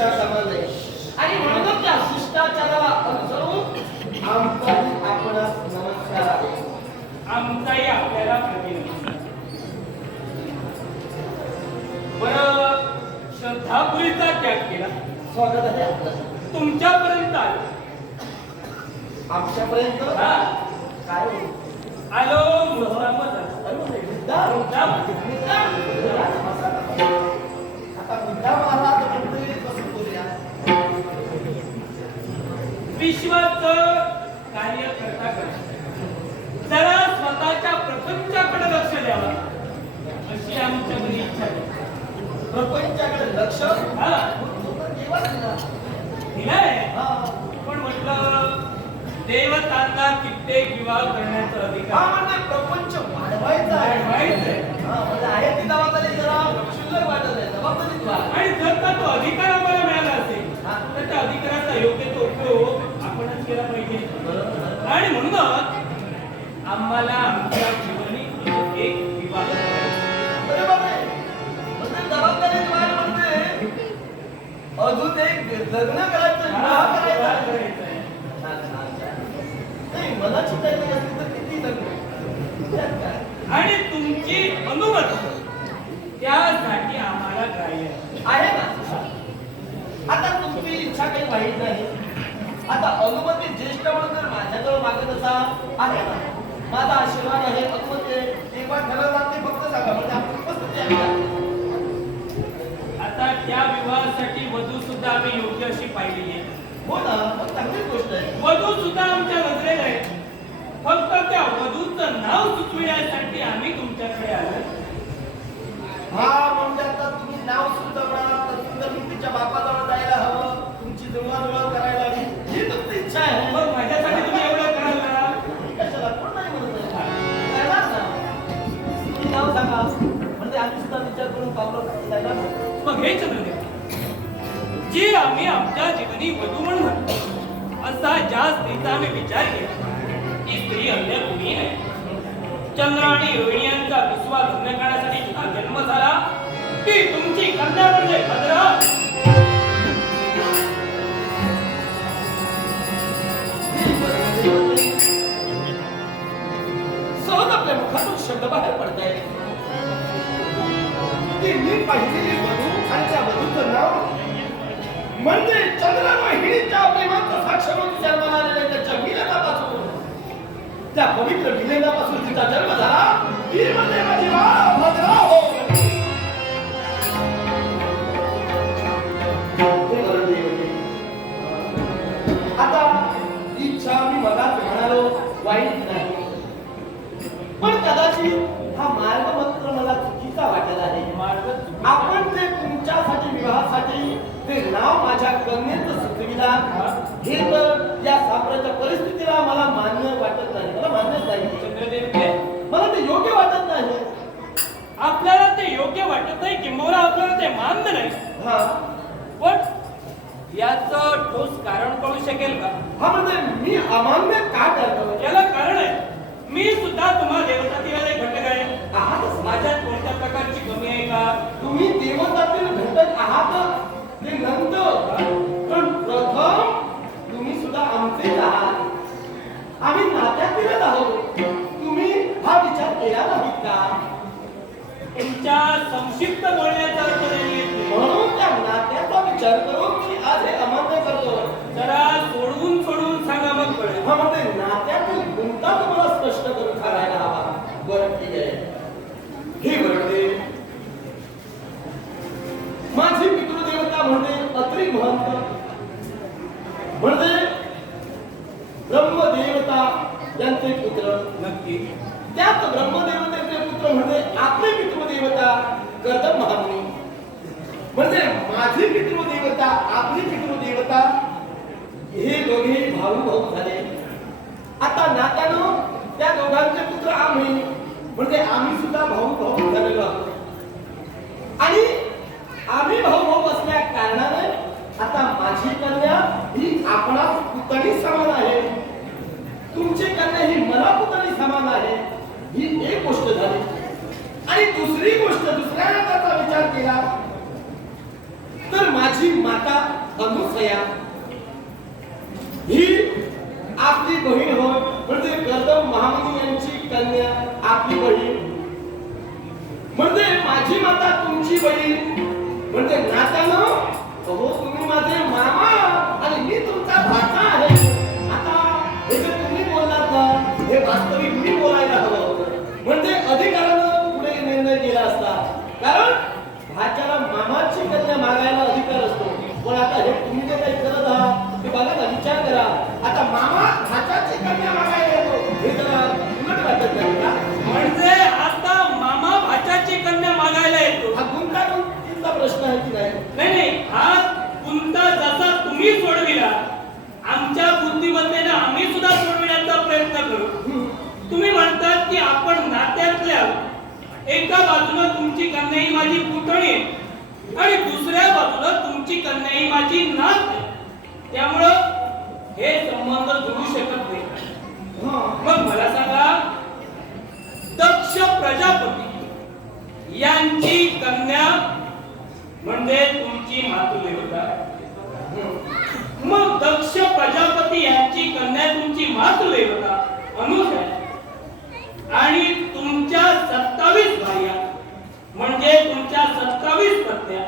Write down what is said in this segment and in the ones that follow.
चुकता कामा नये आणि म्हणून त्या शिष्टाचाराला अनुसरून आमचाही आपणास नमस्कार आहे आमचाही आपल्याला प्रतिनिधी बरं श्रद्धापुरीचा त्याग केला स्वागत आहे आपलं तुमच्यापर्यंत आलो आमच्यापर्यंत हा, काय? आलो? मुद्दाम. मुद्दा? आता मुद्दा मारला विश्वाचं कार्य करता करता जरा स्वतःच्या प्रपंचाकडे लक्ष द्यावं अशी आमच्याकडे इच्छा. प्रपंचाकडे लक्ष हा. दिलाय. पण म्हटलं देवतांना कित्येक विवाह करण्याचा अधिकार म्हणजे प्रपंच वाढवायचा आहे म्हणजे आहे ती जबाबदारी जरा क्षुल्लक वाटत आहे जबाबदारीच वाढ. आणि जर का तो अधिकार आम्हाला मिळाला असेल. तर त्या अधिकाराचा योग्य तो उपयोग केला पाहिजे आणि म्हणूनच आम्हाला आमच्या जीवनी एक विवाद करायचा. अजून एक लग्न करायचं विवाह हा, करायचा विवाह करायचा आहे. छान, छान, छान. नाही मनाची तयारी असली तर किती लग्न त्यात काय? आणि तुमची अनुमती त्यासाठी आम्हाला ग्राह्य आहे. आहे ना आता तुमची इच्छा काही वाईट नाही आता अनुमती ज्येष्ठ म्हणून जर माझ्याजवळ मागत असा आहे ना माझा आशीर्वाद आहे अनुमती आहे. एक बार ठरवलं लागते फक्त सांगा म्हणजे आपण उपस्थिती आहे. आता त्या विवाहासाठी वधू सुद्धा आम्ही योग्य अशी पाहिलेली आहे. हो ना मग चांगलीच गोष्ट आहे. वधू सुद्धा आमच्या नजरेत आहे. फक्त त्या वधूचं नाव सुचविण्यासाठी आम्ही तुमच्याकडे आलो. हा म्हणजे आता तुम्ही नाव सुचवणार तर सुद्धा मी तिच्या बापाजवळ जायला हवं तुमची जुळवाजुळव करायला हवी. ही तुमची इच्छा आहे. मग माझ्यासाठी तुम्ही एवढं कराल ना कशाला कोण नाही म्हणत आहे. करणार ना. तुम्ही नाव सांगा. म्हणजे आम्ही सुद्धा विचार करून पावलं जायला हवं. मग हे चंद्रदेव जे आम्ही आमच्या जीवनी वधू म्हणून म्हणतो, असा ज्या स्त्रीचा आम्ही विचार केला. ती स्त्री अन्य कोणी नाही. चंद्र आणि रोहिणी यांचा विश्वास धन्य करण्यासाठी जिचा जन्म झाला ती तुमची कन्या म्हणजे भद्रा. सहज आपल्या मुखातून शब्द बाहेर पडताय ती मी पाहिलेली वधू आणि त्या वधूचं नाव म्हणजे चंद्रवाहिनीच्या प्रेमाचं साक्ष म्हणून जन्माला आलेल्या त्याच्या मिलनापासून त्या पवित्र मिलनापासून तिचा जन्म झाला. ती म्हणजे माझी भद्रा हो. होते. आता इच्छा मी मगाच म्हणालो वाईट नाही. पण कदाचित हा मार्ग मात्र मला चुकीचा वाटत आहे. मार्ग ते नाव माझ्या कन्येचं सुचविला हे तर या सापड्याच्या परिस्थितीला मला मान्य वाटत नाही. मला मान्यच नाही. मला ते योग्य वाटत नाही. आपल्याला ते योग्य वाटत नाही किंबहुना आपल्याला ते मान्य नाही. हा. पण याचं ठोस कारण कळू शकेल का? हा म्हणजे मी अमान्य का करतो? याला कारण आहे. मी सुद्धा तुम्हा देवतातील घटक आहे. आहातच माझ्यात कोणत्या प्रकारची कमी आहे का? तुम्ही देवतातील घटक आहात? ते नंतर. पण प्रथम तुम्ही सुद्धा आमचेच आहात. आम्ही नात्यातीलच आहोत. तुम्ही हा विचार केला नाहीत का? तुमच्या संक्षिप्त बोलण्याचा नाही नाही. म्हणून त्या नात्याचा विचार करून होती त्यात ब्रह्मदेवतेचे पुत्र म्हणजे आपले पितृदेवता कर्दम महामुनी. म्हणजे माझी पितृदेवता आपली पितृदेवता हे दोघे भाऊ भाऊ झाले. आता नात्यानं त्या दोघांचे पुत्र आम्ही म्हणजे आम्ही सुद्धा भाऊ भाऊ झालेलो आहोत आणि आम्ही भाऊ भाऊ असल्या कारणाने आता माझी कन्या ही आपणास पुतणी समान आहे तुमची कन्या ही मला पुतणी समान आहे ही एक गोष्ट झाली आणि दुसरी दुसऱ्या त्याचा विचार केला तर माझी माता अनुसया ही आपली बहीण होय म्हणजे कदम महामनी यांची कन्या आपली बहीण. म्हणजे माझी माता तुमची बहीण. म्हणजे नात्यानं हो तुम्ही माझे मामा. आता हे तुम्ही जे काही करत आहात ते बघा ना विचार करा. आता मामा भाच्याची कन्या मागायला येतो. हे जरा उलट वाटत नाही का? म्हणजे आता मामा भाच्याची कन्या मागायला येतो. हा गुंतागुंतीचा प्रश्न आहे की नाही? नाही नाही हा कुंता जसा तुम्ही सोडविला आमच्या बुद्धिमत्तेने आम्ही सुद्धा सोडविण्याचा प्रयत्न करू. तुम्ही म्हणतात की आपण नात्यातल्या एका बाजूला तुमची कन्या ही माझी पुतणी आहे. आणि दुसऱ्या बाजूला तुमची कन्या ही माझी नात आहे. त्यामुळं हे संबंध जुळू शकत नाही. मग मला सांगा दक्ष प्रजापती यांची कन्या म्हणजे तुमची मातृदेवता. मग दक्ष प्रजापती यांची कन्या तुमची मातृदेवता अनुज आहे आणि तुमच्या सत्तावीस भार्या म्हणजे तुमच्या सत्तावीस पत्न्या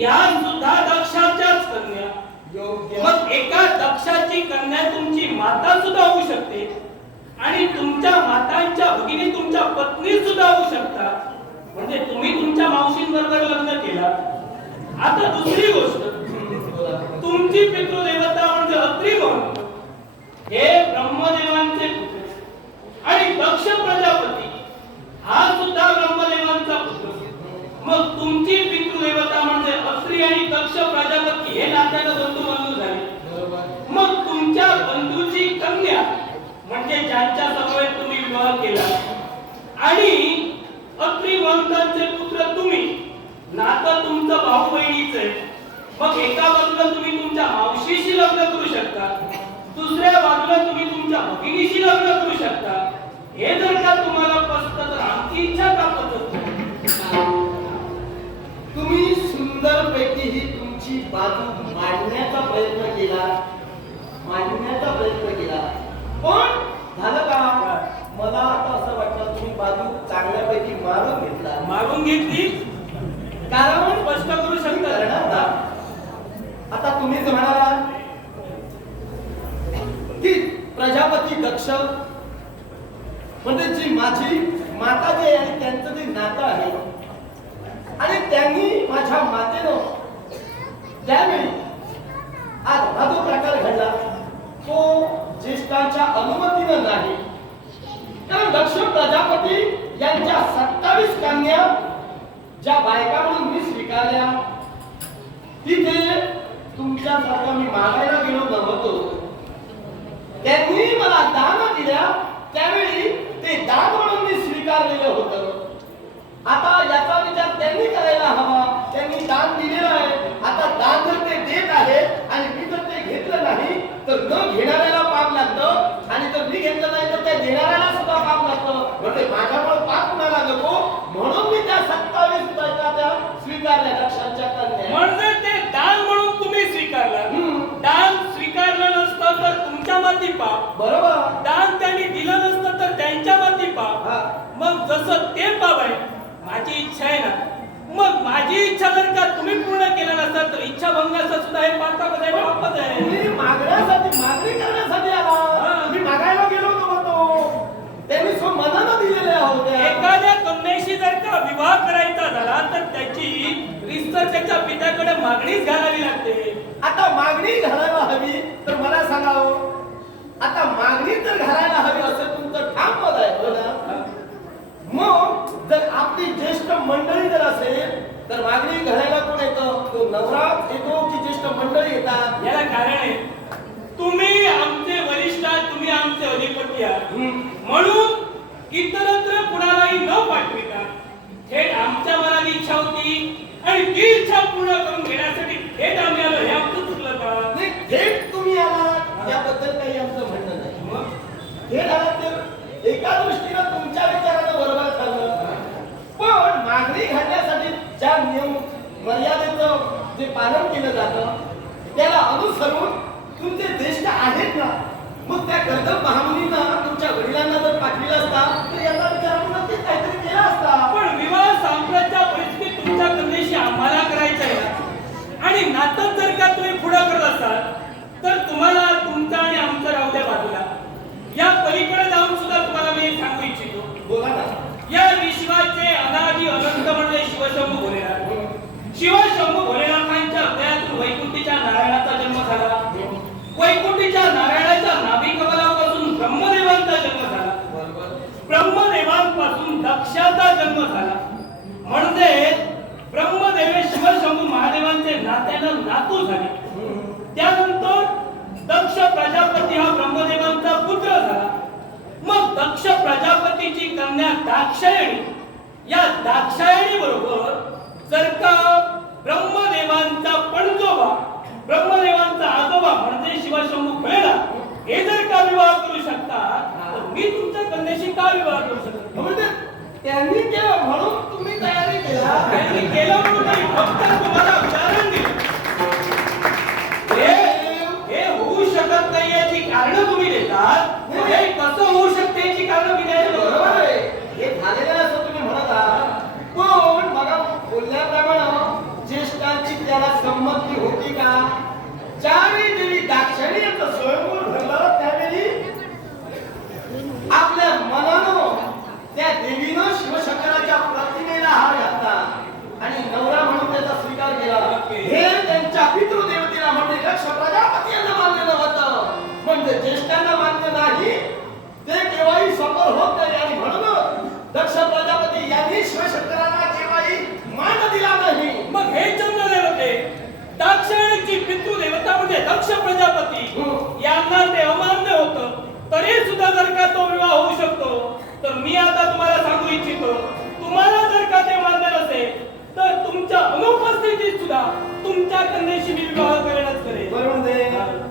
या सुद्धा दक्षाच्याच कन्या. मग एका दक्षाची कन्या तुमची माता सुद्धा होऊ शकते. आणि तुमच्या मातांच्या भगिनी तुमच्या पत्नी सुद्धा होऊ शकतात. म्हणजे तुम्ही तुमच्या मावशींबरोबर लग्न केला. आता दुसरी गोष्ट. तुमची पितृदेवता म्हणजे अत्रि म्हणून हे ब्रह्मदेवांचे बाजू मांडण्याचा प्रयत्न केला. मांडण्याचा प्रयत्न केला. पण झालं का? मला आता असं वाटतं तुम्ही बाजू चांगल्यापैकी मारून घेतला. मारून घेतली? कारण स्पष्ट करू शकता? ना. आता तुम्हीच म्हणालात की प्रजापती दक्ष म्हणजे जी माझी माता जी आहे त्यांचं जे नातं आहे आणि त्यांनी माझ्या मातेनं त्यावेळी आज हा जो प्रकार घडला. तो ज्येष्ठांच्या अनुमतीनं नाही. कारण दक्ष प्रजापती यांच्या सत्तावीस कन्या ज्या बायका म्हणून मी स्वीकारल्या तिथे तुमच्यासारखा मी मागायला गेलो नव्हतो. त्यांनी मला दान दिल्या त्यावेळी ते दान म्हणून मी स्वीकारलेलं होतं. आता याचा विचार त्यांनी करायला हवा. त्यांनी दान दिलेलं आहे. आता दान जर ते देत आहे आणि मी जर ते घेतलं नाही तर न घेणाऱ्याला पाप लागतं आणि जर मी घेतलं नाही तर त्या देणाऱ्याला सुद्धा पाप लागतं. म्हणजे माझ्यामुळे पाप कुणाला नको? म्हणून मी त्या सत्तावीस त्या स्वीकारल्या लक्षांच्या कन्या म्हणजे ते दान म्हणून तुम्ही स्वीकारलं. दान स्वीकारलं नसतं तर तुमच्या माती पाप. बरोबर. दान त्यांनी दिलं नसतं तर त्यांच्या माती पाप. मग जसं ते पाप आहे माझी इच्छा आहे ना मग माझी इच्छा जर का तुम्ही पूर्ण केलं नसतं तर इच्छा भंगाचं सुद्धा हे पापाचं आहे. पापच आहे मागण्यासाठी मागणी करण्यासाठी आला. मी मागायला गेलो नव्हतो त्यांनी स्वमनानं दिलेल्या होत्या एखाद्या कन्याशी जर का विवाह करायचा झाला तर त्याची रिस्तर त्याच्या पित्याकडे मागणीच घालावी लागते. आता मागणी घालायला हवी तर मला सांगावं. आता मागणी जर घालायला हवी असं तुमचं ठाम मत आहे हो ना? मग जर आपली ज्येष्ठ मंडळी जर असेल तर मागणी घालायला कोण येतं? तो नवराच येतो की ज्येष्ठ मंडळी येतात? याला कारण आहे तुम्ही आमचे वरिष्ठ आहात तुम्ही आमचे अधिपती आहात. म्हणून इतरत्र कुणालाही न पाठविता थेट आमच्या मनात इच्छा होती आणि ती इच्छा पूर्ण करून घेण्यासाठी थेट आम्ही आलो हे आमचं चुकलं का नाही, थेट तुम्ही आलात याबद्दल काही आमचं म्हणणं नाही मग थेट आलात तर एका दृष्टीनं तुमच्या विचारानं बरोबर ठरलं पण मागणी घालण्यासाठी ज्या नियम मर्यादेचं जे पालन केलं जातं सरून तुमचे ज्येष्ठ आहेत ना मग त्या कर्दम महामुनींना तुमच्या वडिलांना जर पाठविलं असता तर याचा विचार करून नक्कीच काहीतरी केला असता पण विवाह सांप्रतच्या परिस्थितीत तुमच्या कन्येशी आम्हाला करायचं आहे आणि नातं जर का तुम्ही पुढं करत असाल तर तुम्हाला तुमचं आणि आमचं राहू द्या बाजूला या पलीकडे जाऊन सुद्धा तुम्हाला मी एक सांगू इच्छितो बोला ना. या विश्वाचे अनादि अनंत म्हणजे शिवशंभू भोलेनाथ. शिवशंभू भोलेनाथांच्या हृदयातून वैकुंठीच्या नारायणाचा जन्म झाला. वैकुंठीच्या नारायणाच्या नाभी कमलापासून ब्रह्मदेवांचा जन्म झाला. ब्रह्मदेवांपासून दक्षाचा जन्म झाला. म्हणजे ब्रह्मदेवे शिवशंभू महादेवांचे नात्यानं नातू झाले. त्यानंतर दक्ष प्रजापती हा ब्रह्मदेवांचा पुत्र झाला. मग दक्ष प्रजापतीची कन्या दाक्षायणी या दाक्षायणी बरोबर जर का ब्रह्मदेवांचा पणजोबा ब्रह्मदेवांचा आजोबा म्हणजे शिवशंभू भोलेनाथ हे जर का विवाह करू शकता तर मी तुमच्या कन्याशी का विवाह करू शकत? म्हणजे त्यांनी केलं म्हणून तुम्ही तयारी केला. त्यांनी केलं म्हणून नाही, फक्त तुम्हाला उदाहरण दिलं. हे होऊ शकत नाही याची कारण तुम्ही देतात. हे कसं होऊ शकते याची कारण मी द्यायला हे झालेलं आहे असं तुम्ही म्हणत आहात पण बघा बोलल्याप्रमाणे ज्येष्ठांची त्याला संमती होती का ज्यावेळी देवी दाक्षिणी यांचं स्वयंवर भरलं त्यावेळी आपल्या मनानं त्या देवीनं शिवशंकराच्या प्रतिमेला हार घातला आणि नवरा म्हणून त्याचा स्वीकार केला हे त्यांच्या पितृदेवतेला म्हणजे लक्ष प्रजापती यांना मान्य नव्हतं म्हणजे ज्येष्ठांना मान्य नाही ते केव्हाही सफल होत नाही आणि म्हणून दक्ष प्रजापती यांनी शिवशंकरांना केव्हाही मान दिला नाही मग हे चंद्रदेवते दाक्षायणीची पितृदेवता म्हणजे दक्ष प्रजापती हम्म. यांना ते अमान्य होतं तरी सुद्धा जर का तो विवाह होऊ शकतो तर मी आता तुम्हाला सांगू इच्छितो तुम्हाला जर का ते मान्य नसेल तर तुमच्या अनुपस्थितीत सुद्धा तुमच्या कन्याशी मी विवाह करेनच करेन. दे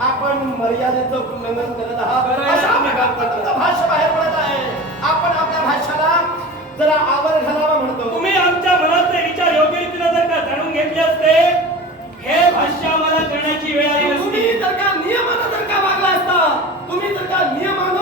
आपण मर्यादेचं उल्लंघन करत आहात. भाष्य बाहेर पडत आहे. आपण आपल्या भाष्याला जरा आवर घालावा म्हणतो. तुम्ही आमच्या मनातले विचार योग्य रीतीने जर का जाणून घेतले असते हे भाष्य आम्हाला करण्याची वेळ आली तुम्ही जर का नियमानं जर का वागला असता तुम्ही जर का नियमानं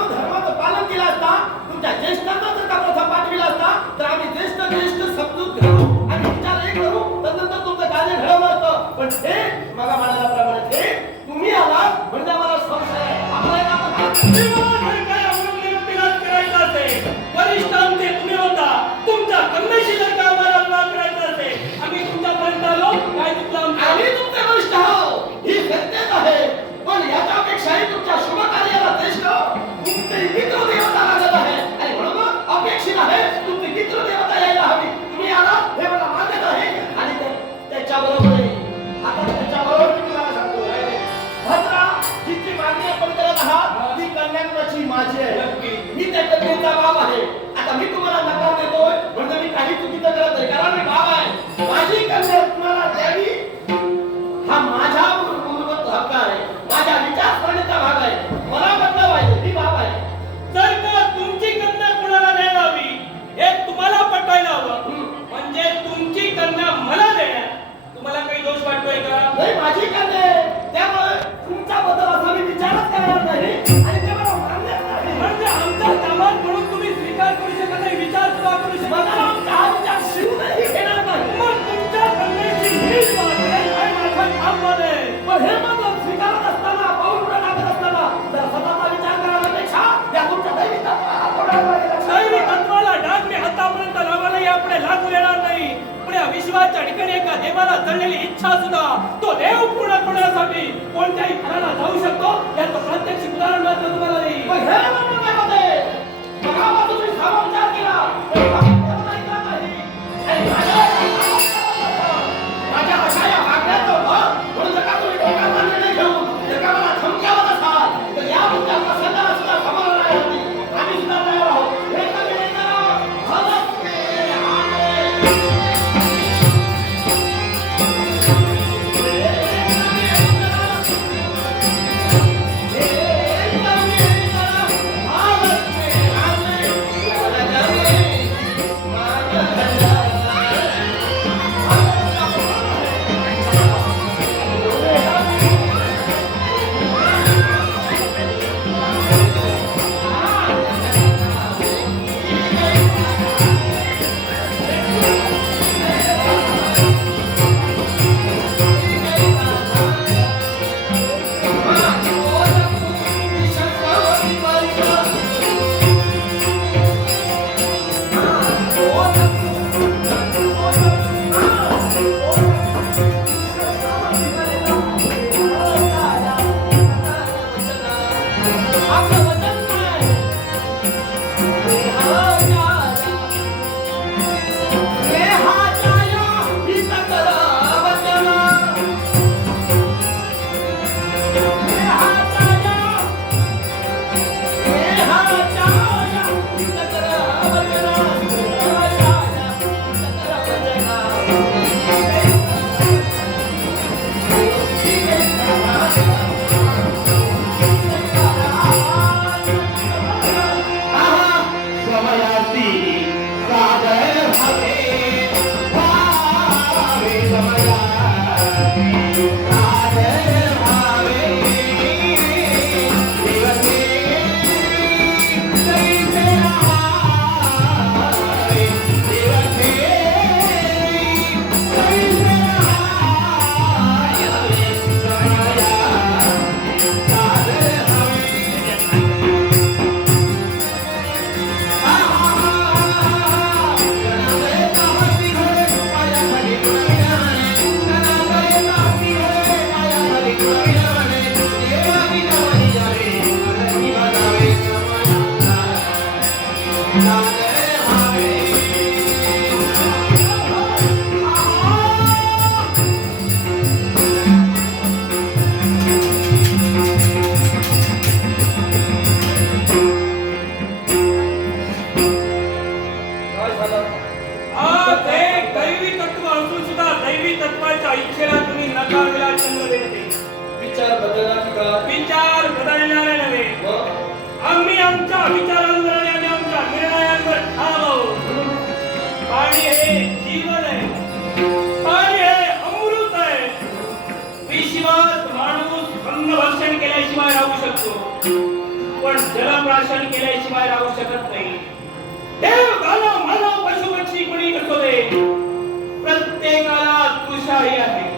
वाटतोय का? नाही माझी कन्या आहे. त्यामुळे तुमच्याबद्दल असा मी विचारच करणार नाही. आणि ते मला मान्य नाही. म्हणजे आमच्या कामात म्हणून तुम्ही स्वीकार करू शकत नाही विचार सुद्धा करू शकत मला नाही. आमचा हा विचार शिवूनही घेणार नाही मग तुमच्या कन्याची हीच बात आहे काय माझ्या काममध्ये पण हे मत स्वीकारत असताना पाऊल पुढे टाकत असताना जर स्वतःचा विचार करण्यापेक्षा त्या तुमच्या दैविकाचा हात ओढायला लक्ष दैवी तत्वाला डाग मी हातापर्यंत लावायलाही आपले लागू येणार नाही विश्वाच्या ठिकाणी एका देवाला जडलेली इच्छा सुद्धा तो देव पूर्ण करण्यासाठी कोणत्याही घराला जाऊ शकतो? याचं नवे नव्हे विचार बदलण्याची काळ विचार बदलणारे नव्हे. आम्ही आमच्या विचारांवर आणि आमच्या निर्णयांवर ठाम आहोत पाणी हे जीवन आहे. पाणी हे अमृत आहे. विश्वात माणूस अन्नभक्षण केल्याशिवाय राहू शकतो. पण जलप्राशन केल्याशिवाय राहू शकत नाही. देव मानव पशु पक्षी कोणी कसो दे. प्रत्येकाला तुषाही आहे